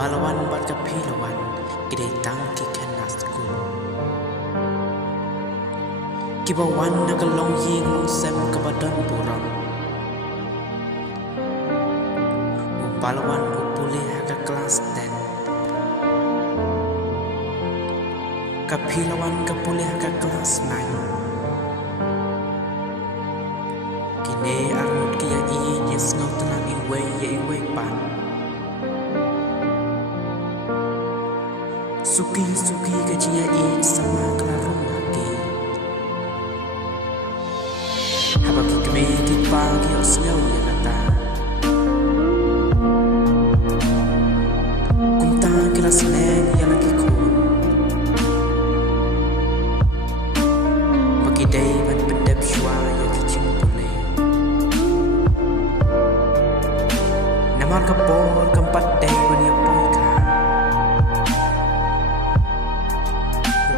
Upalawan bat kapilawan Gede tangki kenas kun Kibawan nakalong ying long sem kabadan buram Upalawan upuli haka kelas 10 Kapilawan kapuli haka kelas 9 Kine arut kia yes ngau tenang iwe pan Suki kajia sama kelarung lagi Habaki kami pagi osnyaw ya kata Kumta kila seneng ya lagi kun Bagi day ban pendep shwa ya kicing pule Namar kapor kampat day ban ya poika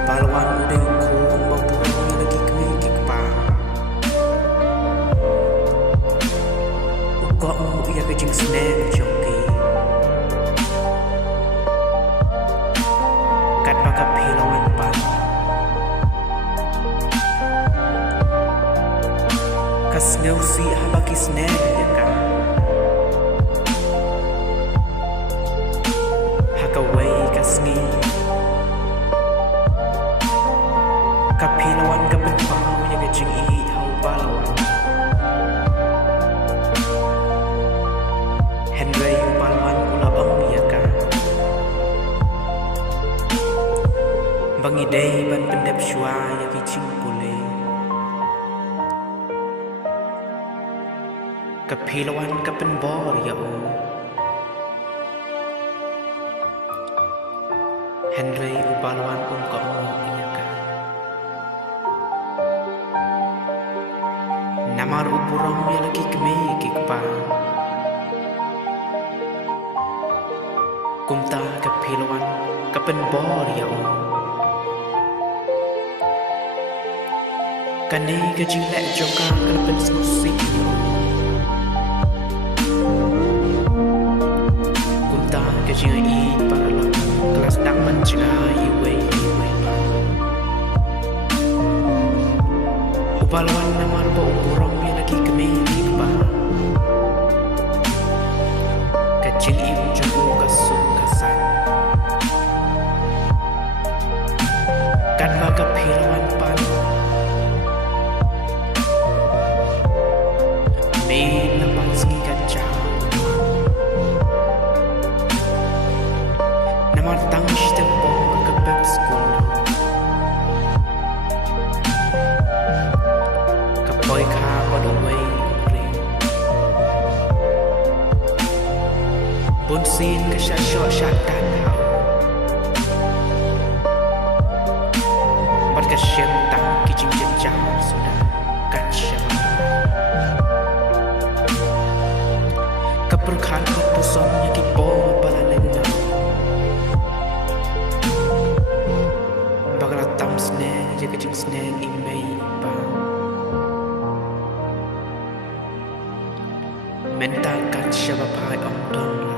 Upalawan udah hukum Bapuranya lagi kemikik pa Ukok iya kejing seneng joki Kat baka pilawan pa Kas ngausi habaki seneng ya ka Hakaway kasngi Kapilawan kapenpau yang kecing hau balawan Henry upalawan ula ya ka Bangi day ban pendep shwa yang kecing pule Kapilawan kapenbor ya o Henry upalawan ya ka Namar upuram ya lagi kemikik pa Kumta kapilawan kapenbor ya o Kani kajing lek joka kalapen smusik ya o Kumta kajing para lo kelas daman jaga iwe pa Upalawan namar ba upuram ya lagi kemikik pa Kajing ibu jago kasung kasan Kan baga pilawan pan Main lepang sengi kacau Namar tangish tempo ke beb school Kapoy ka badaway ring Bunsin ke syasyo syatan hau Bat ke syem tang kijing jenjang sudah kacau Keperkan kepusongnya kipo balanena Bakal tam seneng je kijing seneng imei pa Mental kat syabapai om don